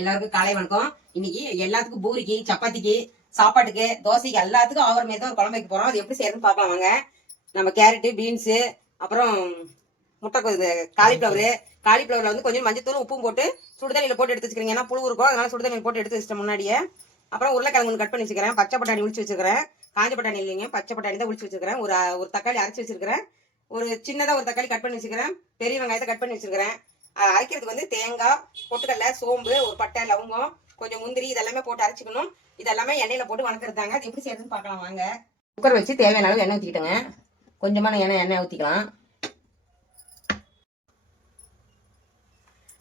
எல்லாருக்கும் காலை வணக்கம். இன்னைக்கு எல்லாத்துக்கும் பூரிக்கு, சப்பாத்திக்கு, சாப்பாட்டுக்கு, தோசைக்கு எல்லாத்துக்கும் ஆகிற மாதிரி தான் ஒரு குழம்பு வைக்க போறோம். அது எப்படி செய்யறதுன்னு பார்க்கலாம் வாங்க. நம்ம கேரட்டு, பீன்ஸு, அப்புறம் முட்டைக்கோசு, காலிஃப்ளவர்ல வந்து கொஞ்சம் மஞ்சத்தூள் உப்பும் போட்டு சுடுதண்ணியில் போட்டு எடுத்து வச்சுக்கிறீங்க. ஏன்னா புழு இருக்கும், அதனால சுடுதண்ணியில் போட்டு எடுத்து வச்சிட்டேன் முன்னாடியே. அப்புறம் உருளைக்கிழங்கு கட் பண்ணி வச்சுக்கிறேன். பச்சை பட்டாணி உளிச்சு வச்சுக்கிறேன். காஞ்ச பட்டாணி இல்லைங்க, பச்சை பட்டாணி தான் உளிச்சு வச்சுக்கிறேன். ஒரு தக்காளி அரைச்சி வச்சிருக்கிறேன். ஒரு சின்னதாக ஒரு தக்காளி கட் பண்ணி வச்சுக்கிறேன். பெரிய வெங்காயத்தை கட் பண்ணி வச்சுக்கிறேன். அரைக்கிறதுக்கு வந்து தேங்காய், பொட்டுக்கடலை, சோம்பு, ஒரு பட்டை, லவங்கம், கொஞ்சம் முந்திரி இதெல்லாமே போட்டு அரைச்சிக்கணும். இதெல்லாமே எண்ணெயில போட்டு வணக்கிறதாங்க. அது எப்படி செய்யறதுன்னு பார்க்கலாம் வாங்க. குக்கர் வச்சு தேவையான அளவு எண்ணெய் ஊற்றிக்கிட்டேங்க. கொஞ்சமான எண்ணெய் ஊற்றிக்கலாம்.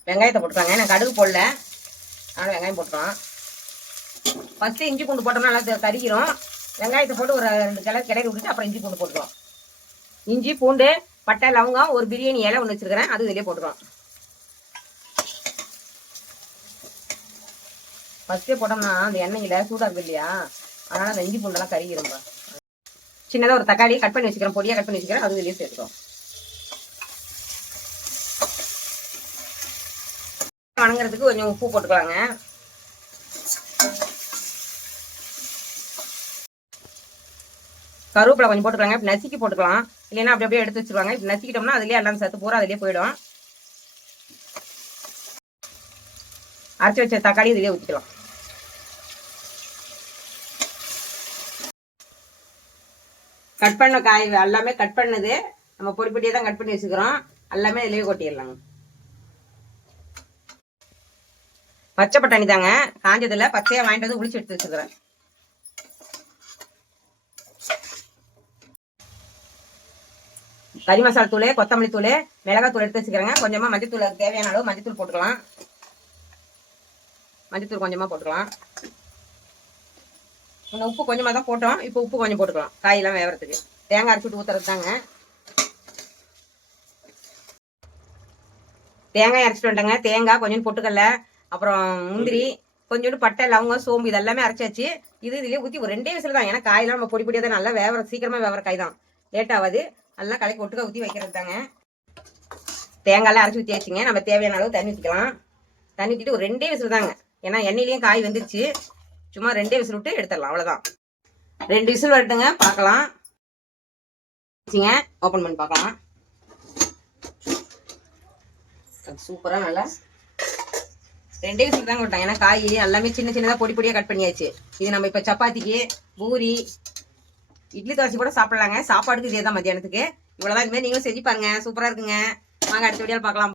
வெங்காயத்தை போட்டுக்கலாங்க. நான் கடுகு போடல, அதனால வெங்காயம் போட்டுக்கலாம். ஃபர்ஸ்ட் இஞ்சி பூண்டு போட்டோம்னா நல்லா கறிக்கிறோம். வெங்காயத்தை போட்டு ஒரு 2 கிளறி விட்டுட்டு அப்புறம் இஞ்சி பூண்டு போட்டுக்கலாம். இஞ்சி பூண்டு, பட்டை, லவங்கம், ஒரு பிரியாணி இலை ஒன்று வச்சிருக்கிறேன், அது இதிலே போட்டுக்கலாம். ஃபர்ஸ்டே போட்டோம்னா அந்த எண்ணெயில சூடா இருக்கு இல்லையா, அதனால அந்த இஞ்சி பூண்டெல்லாம் கறிக்கிறோம்பா. சின்னதாக ஒரு தக்காளி கட் பண்ணி வச்சுக்கிறேன், பொடியாக கட் பண்ணி வச்சுக்கிறேன், அது இதிலே சேர்த்துக்கிறோம். வணங்குறதுக்கு கொஞ்சம் உப்பு போட்டுக்கலாங்க. கருவேப்பிலை கொஞ்சம் போட்டுக்கலாங்க. இப்படி நசுக்கி போட்டுக்கலாம், இல்லைன்னா அப்படி அப்படியே எடுத்து வச்சுருவாங்க. இப்படி நசுக்கிட்டோம்னா அதுலேயே எல்லாம் சத்து பூரா அதிலே போயிடும். அரைச்சி வச்ச தக்காளி இதிலே ஊற்றிக்கலாம். கட் பண்ண காய் எல்லாமே கட் பண்ணது நம்ம பொடி பொடியாக தான் கட் பண்ணி வச்சுக்கிறோம். எல்லாமே இதிலேயே கொட்டிடலாங்க. பச்சை பட்டாணி தாங்க, காஞ்சதில் பச்சையாக வாங்கிட்டு வந்து உளிச்சு எடுத்து வச்சுக்கிறேன். கறி மசாலா தூள், கொத்தமல்லி தூள், மிளகாய் தூள் எடுத்து வச்சுக்கிறேங்க. கொஞ்சமாக மஞ்சத்தூள், தேவையான அளவு மஞ்சத்தூள் போட்டுக்கலாம். மஞ்சத்தூள் கொஞ்சமாக போட்டுக்கலாம். உப்பு கொஞ்சமாக தான் போட்டோம், இப்போ உப்பு கொஞ்சம் போட்டுக்கலாம் காயெல்லாம் வேகிறதுக்கு. தேங்காய் அரைச்சிட்டு ஊற்றுறது தாங்க. தேங்காய் அரைச்சிட்டு வந்துட்டேங்க. தேங்காய் கொஞ்சம் பொட்டுக்கடலை, அப்புறம் முந்திரி, கொஞ்சோண்டு பட்டை, லவங்கம், சோம்பு இதெல்லாமே அரைச்சாச்சு. இதுலேயே ஊற்றி ஒரு 2 விசில் தான். ஏன்னா காயெல்லாம் நம்ம பொடி பொடியாக தான் நல்லா வேகிற, சீக்கிரமாக வேகிற காய் தான், லேட் ஆகாது. நல்லா கலக்கி ஒட்டுக்க ஊற்றி வைக்கிறது தாங்க. தேங்காயெல்லாம் அரைச்சி ஊற்றியாச்சுங்க. நம்ம தேவையான அளவு தண்ணி ஊற்றிக்கலாம். தண்ணி ஊற்றிட்டு ஒரு 2 விசில் தாங்க, ஏன்னா எண்ணெயிலையும் காய் வந்துருச்சு. சும்மா 2 விசில் விட்டு எடுத்துடலாம், அவ்வளோதான். 2 விசில் வரட்டுங்க, பார்க்கலாம். ஓப்பன் பண்ணி பார்க்கலாம். சூப்பராக நல்லா 2 விசில் தாங்க விட்டாங்க. ஏன்னா காய் எல்லாமே சின்ன சின்னதாக பொடி பொடியாக கட் பண்ணியாச்சு. இது நம்ம இப்போ சப்பாத்திக்கு, பூரி, இட்லி, தோசை கூட சாப்பிடலாங்க. சாப்பாடுக்கு இதே தான் மத்தியானத்துக்கு. இவ்வளோதான். இதுமாதிரி நீங்களும் செஞ்சு பாருங்க, சூப்பராக இருக்குங்க. வாங்க அடுத்த வீடியோவில் பார்க்கலாம்.